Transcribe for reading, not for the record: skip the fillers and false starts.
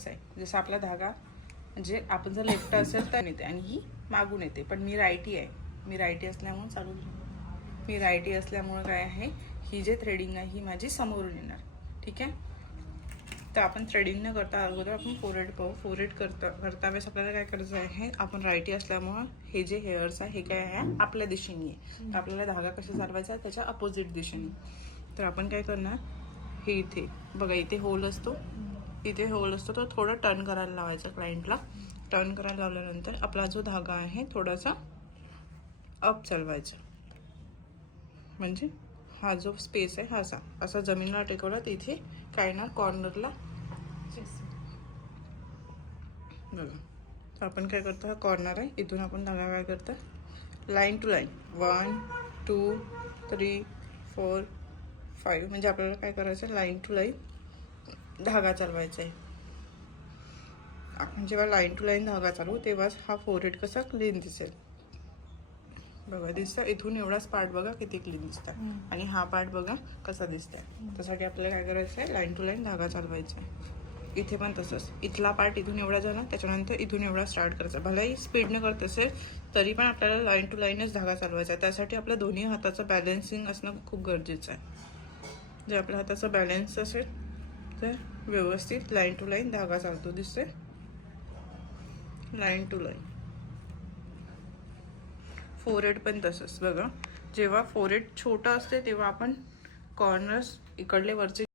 आहे. जसं आपला धागा म्हणजे आपण जर लेफ्ट असेल तर येते आणि ही मागून येते, पण मी रायटी आहे. मी रायटी असल्यामुळे काय आहे, ही जे थ्रेडिंग आहे ही माझी समोरून येणार. ठीक आहे. तर आपण थ्रेडिंग न करता अगोदर आपण फोरहेड पाहू. फोरहेड करता वेळेस आपल्याला काय करायचं आहे, आपण रायटी असल्यामुळं हे जे हेअर्स आहे हे काय आहे आपल्या दिशेने आहे. तर आपल्याला धागा कसा चालवायचा त्याच्या अपोजिट दिशेने. तर आपण काय करणार, हे इथे बघा इथे होल असतो, तो थोडा टर्न करायला लावायचा क्लायंटला. टर्न करायला लावल्यानंतर आपला जो धागा आहे थोडासा अप चालवायचा, म्हणजे हा जो स्पेस आहे हा असा जमिनीला टेकवला तर इथे काय ना कॉर्नरला बघा. तर आपण काय करतो, हा कॉर्नर आहे, इथून आपण धागा काय करतो लाईन टू लाईन 1 2 3 4 5 म्हणजे आपल्याला काय करायचं लाईन टू लाईन धागा चालवायचा आहे. आपण जेव्हा लाईन टू लाईन धागा चालवू तेव्हाच हा फोरहेड कसा क्लीन दिसेल. बघा दिसतं, इथून एवढाच पार्ट बघा किती क्लीन दिसतात आणि हा पार्ट बघा कसा दिसतोय. त्यासाठी आपल्याला काय करायचं आहे, लाईन टू लाईन धागा चालवायचा आहे. इथे पण तसंच, इथला पार्ट इथून एवढा झाला, त्याच्यानंतर इथून एवढा स्टार्ट करायचा. भलाही स्पीडने करत असेल तरी पण आपल्याला लाईन टू लाईनच धागा चालवायचा आहे. त्यासाठी आपल्या दोन्ही हाताचं बॅलन्सिंग असणं खूप गरजेचं आहे. जर आपल्या हाताचा बॅलन्स असेल तर व्यवस्थित लाईन टू लाईन धागा चालतो. दिसतोय लाईन टू लाईन. फोरहेड पण तसंच बघा, जेव्हा फोरहेड छोटा असते तेव्हा आपण कॉर्नर्स इकडले वरचे